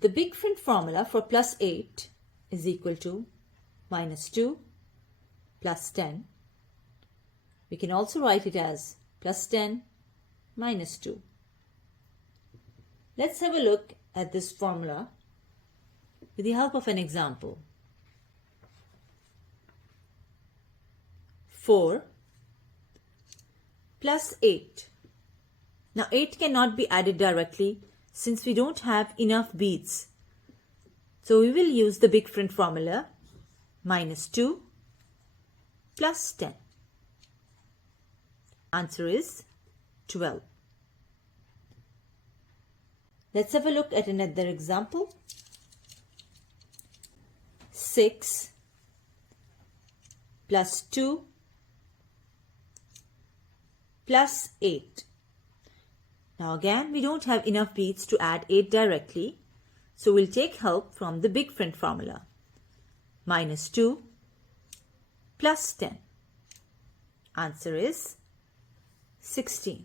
The big friend formula for plus 8 is equal to minus 2 plus 10. We can also write it as plus 10 minus 2. Let's have a look at this formula with the help of an example. 4 plus 8. Now 8 cannot be added directly since we don't have enough beads. So we will use the big friend formula, minus 2 plus 10. Answer is 12. Let's have a look at another example. 6 plus 2 plus 8. Now again, we don't have enough beads to add 8 directly, so we'll take help from the big friend formula. Minus 2 plus 10. Answer is 16.